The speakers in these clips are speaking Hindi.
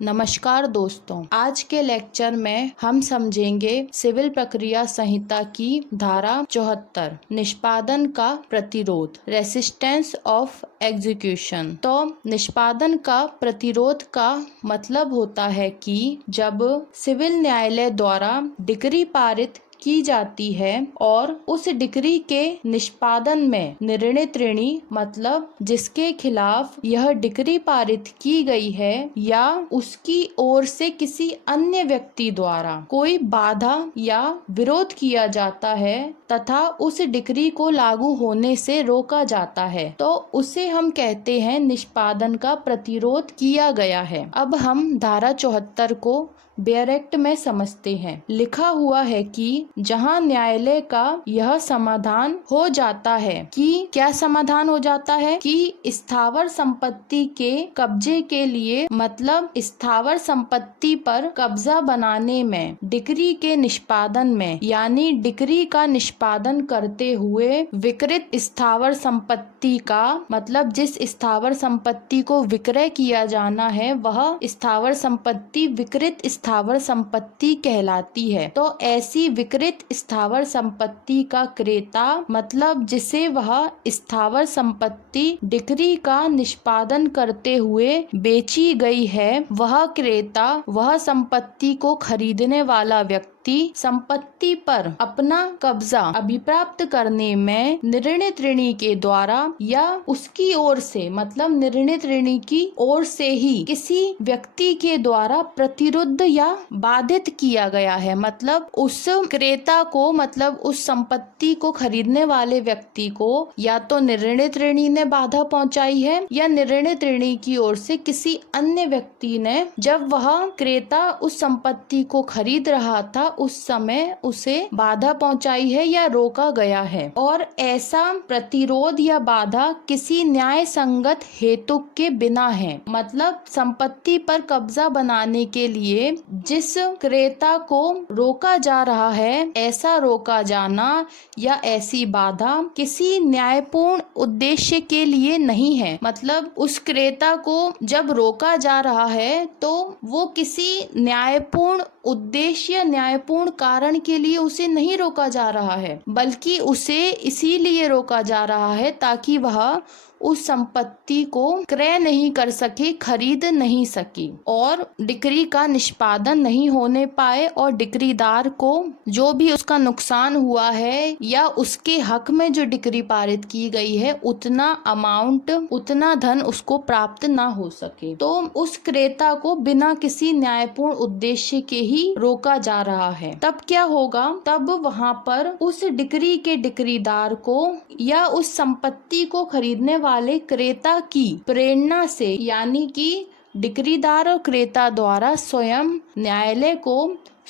नमस्कार दोस्तों, आज के लेक्चर में हम समझेंगे सिविल प्रक्रिया संहिता की धारा 74 निष्पादन का प्रतिरोध, रेसिस्टेंस ऑफ एग्जीक्यूशन। तो निष्पादन का प्रतिरोध का मतलब होता है कि जब सिविल न्यायालय द्वारा डिक्री पारित की जाती है और उस डिक्री के निष्पादन में निर्णित ऋणी मतलब जिसके खिलाफ यह डिक्री पारित की गई है या उसकी ओर से किसी अन्य व्यक्ति द्वारा कोई बाधा या विरोध किया जाता है तथा उस डिक्री को लागू होने से रोका जाता है, तो उसे हम कहते हैं निष्पादन का प्रतिरोध किया गया है। अब हम धारा 74 को बेयर एक्ट में समझते हैं। लिखा हुआ है कि जहां न्यायालय का यह समाधान हो जाता है कि क्या समाधान हो जाता है कि स्थावर संपत्ति के कब्जे के लिए मतलब स्थावर संपत्ति पर कब्जा बनाने में डिक्री के निष्पादन में यानी डिक्री का निष्पादन करते हुए विकृत स्थावर संपत्ति का मतलब जिस स्थावर संपत्ति को विक्रय किया जाना है वह स्थावर संपत्ति विकृत स्थावर संपत्ति कहलाती है। तो ऐसी विकृत स्थावर संपत्ति का क्रेता मतलब जिसे वह स्थावर संपत्ति डिक्री का निष्पादन करते हुए बेची गई है, वह क्रेता वह संपत्ति को खरीदने वाला व्यक्ति संपत्ति पर अपना कब्जा अभिप्राप्त करने में निर्णित ऋणी के द्वारा या उसकी ओर से मतलब निर्णित ऋणी की ओर से ही किसी व्यक्ति के द्वारा प्रतिरुद्ध या बाधित किया गया है। मतलब उस क्रेता को मतलब उस संपत्ति को खरीदने वाले व्यक्ति को या तो निर्णित ऋणी ने बाधा पहुंचाई है या निर्णित ऋणी की ओर से किसी अन्य व्यक्ति ने जब वह क्रेता उस संपत्ति को खरीद रहा था उस समय उसे बाधा पहुंचाई है या रोका गया है। और ऐसा प्रतिरोध या बाधा किसी न्याय संगत हेतु के बिना है। मतलब संपत्ति पर कब्जा बनाने के लिए जिस क्रेता को रोका जा रहा है ऐसा रोका जाना या ऐसी बाधा किसी न्यायपूर्ण उद्देश्य के लिए नहीं है। मतलब उस क्रेता को जब रोका जा रहा है तो वो किसी न्यायपूर्ण उद्देश्य न्यायपूर्ण कारण के लिए उसे नहीं रोका जा रहा है, बल्कि उसे इसीलिए रोका जा रहा है ताकि वह उस संपत्ति को क्रय नहीं कर सके, खरीद नहीं सकी और डिक्री का निष्पादन नहीं होने पाए और डिक्रीदार को जो भी उसका नुकसान हुआ है या उसके हक में जो डिक्री पारित की गई है उतना अमाउंट उतना धन उसको प्राप्त ना हो सके। तो उस क्रेता को बिना किसी न्यायपूर्ण उद्देश्य के ही रोका जा रहा है। तब क्या होगा, तब वहाँ पर उस डिक्री के डिक्रीदार को या उस संपत्ति को खरीदने वाले क्रेता की प्रेरणा से यानी कि डिक्रीदार और क्रेता द्वारा स्वयं न्यायालय को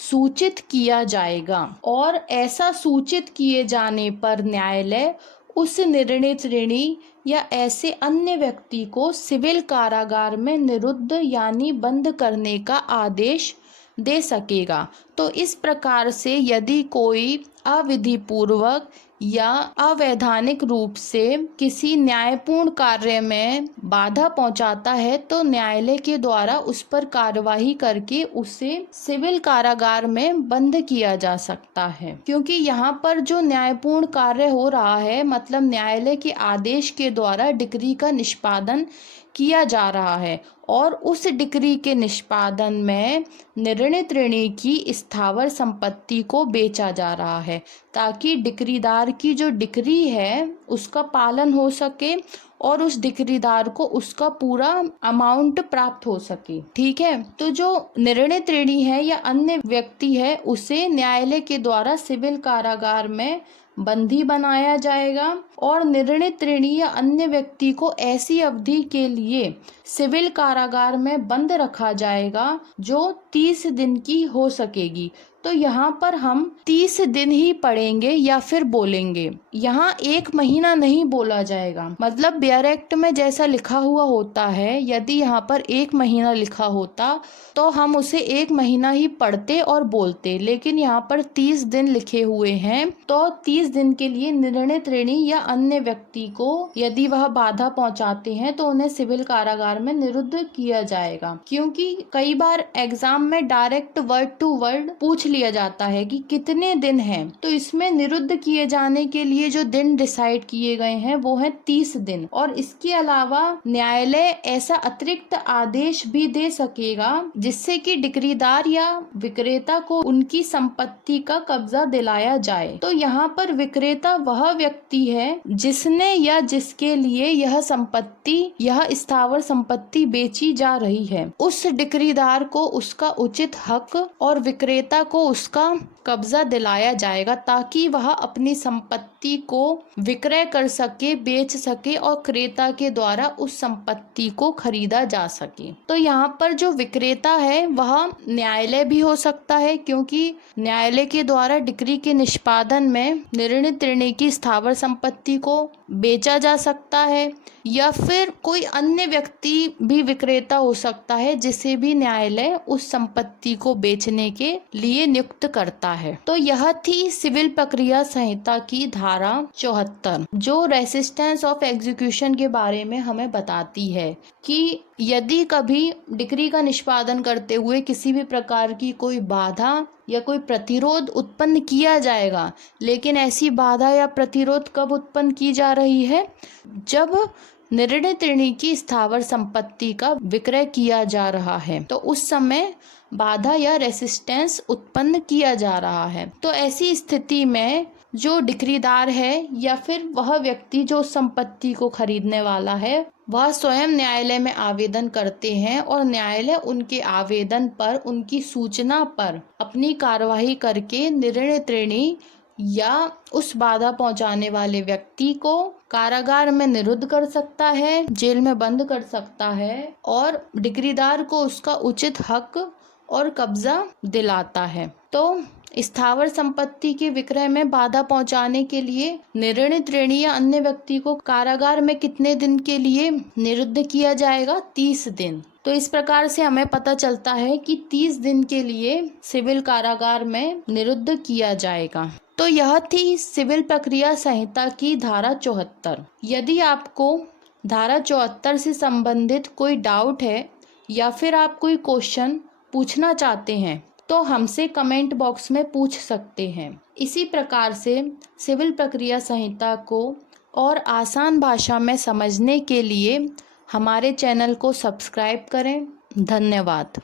सूचित किया जाएगा और ऐसा सूचित किए जाने पर न्यायालय उस निर्णित ऋणी या ऐसे अन्य व्यक्ति को सिविल कारागार में निरुद्ध यानी बंद करने का आदेश दे सकेगा। तो इस प्रकार से यदि कोई अविधि पूर्वक या अवैधानिक रूप से किसी न्यायपूर्ण कार्य में बाधा पहुंचाता है तो न्यायालय के द्वारा उस पर कार्यवाही करके उसे सिविल कारागार में बंद किया जा सकता है। क्योंकि यहाँ पर जो न्यायपूर्ण कार्य हो रहा है मतलब न्यायालय के आदेश के द्वारा डिक्री का निष्पादन किया जा रहा है और उस डिक्री के निष्पादन में निर्णित ऋणी की स्थावर संपत्ति को बेचा जा रहा है ताकि डिक्रीदार की जो डिक्री है उसका पालन हो सके और उस डिक्रीदार को उसका पूरा अमाउंट प्राप्त हो सके। ठीक है, तो जो निर्णित ऋणी है या अन्य व्यक्ति है उसे न्यायालय के द्वारा सिविल कारागार में बंदी बनाया जाएगा और निर्णित ऋणी या अन्य व्यक्ति को ऐसी अवधि के लिए सिविल कारागार में बंद रखा जाएगा जो 30 दिन की हो सकेगी। तो यहाँ पर हम 30 दिन ही पढ़ेंगे या फिर बोलेंगे, यहाँ 1 महीना नहीं बोला जाएगा। मतलब बेयर एक्ट में जैसा लिखा हुआ होता है यदि यहाँ पर 1 महीना लिखा होता तो हम उसे 1 महीना ही पढ़ते और बोलते, लेकिन यहाँ पर 30 दिन लिखे हुए हैं तो 30 दिन के लिए निर्णित ऋणी या अन्य व्यक्ति को यदि वह बाधा पहुंचाते हैं तो उन्हें सिविल कारागार कारागार में निरुद्ध किया जाएगा। क्योंकि कई बार एग्जाम में डायरेक्ट वर्ड टू वर्ड पूछ लिया जाता है कि कितने दिन हैं, तो इसमें निरुद्ध किए जाने के लिए जो दिन डिसाइड किए गए हैं वो है 30 दिन। और इसके अलावा न्यायालय ऐसा अतिरिक्त आदेश भी दे सकेगा जिससे कि डिक्रीदार या विक्रेता को उनकी संपत्ति का कब्जा दिलाया जाए। तो यहाँ पर विक्रेता वह व्यक्ति है जिसने या जिसके लिए यह स्थावर संपत्ति बेची जा रही है। उस डिक्रीदार को उसका उचित हक और विक्रेता को उसका कब्जा दिलाया जाएगा ताकि वह अपनी संपत्ति को विक्रय कर सके, बेच सके और क्रेता के द्वारा उस संपत्ति को खरीदा जा सके। तो यहाँ पर जो विक्रेता है वह न्यायालय भी हो सकता है, क्योंकि न्यायालय के द्वारा डिक्री के निष्पादन में निर्णित ऋणी की स्थावर संपत्ति को बेचा जा सकता है, या फिर कोई अन्य व्यक्ति भी विक्रेता हो सकता है जिसे भी न्यायालय उस संपत्ति को बेचने के लिए नियुक्त करता है। तो यह थी सिविल प्रक्रिया संहिता की धारा 74 जो रेसिस्टेंस ऑफ एग्जीक्यूशन के बारे में हमें बताती है कि यदि कभी डिक्री का निष्पादन करते हुए किसी भी प्रकार की कोई बाधा या कोई प्रतिरोध उत्पन्न किया जाएगा, लेकिन ऐसी बाधा या प्रतिरोध कब उत्पन्न की जा रही है, जब निर्णित ऋणी की स्थावर संपत्ति का विक्रय किया जा रहा है, तो उस समय बाधा या रेसिस्टेंस उत्पन्न किया जा रहा है। तो ऐसी स्थिति में जो डिक्रीदार है या फिर वह व्यक्ति जो संपत्ति को खरीदने वाला है वह स्वयं न्यायालय में आवेदन करते हैं और न्यायालय उनके आवेदन पर, उनकी सूचना पर अपनी कार्यवाही करके निर्णित ऋणी या उस बाधा पहुंचाने वाले व्यक्ति को कारागार में निरुद्ध कर सकता है, जेल में बंद कर सकता है और डिक्रीदार को उसका उचित हक और कब्जा दिलाता है। तो स्थावर संपत्ति के विक्रय में बाधा पहुंचाने के लिए निर्णित ऋणी या अन्य व्यक्ति को कारागार में कितने दिन के लिए निरुद्ध किया जाएगा? 30 दिन। तो इस प्रकार से हमें पता चलता है कि 30 दिन के लिए सिविल कारागार में निरुद्ध किया जाएगा। तो यह थी सिविल प्रक्रिया संहिता की धारा 74। यदि आपको धारा 74 से संबंधित कोई डाउट है या फिर आप कोई क्वेश्चन पूछना चाहते हैं तो हमसे कमेंट बॉक्स में पूछ सकते हैं। इसी प्रकार से सिविल प्रक्रिया संहिता को और आसान भाषा में समझने के लिए हमारे चैनल को सब्सक्राइब करें। धन्यवाद।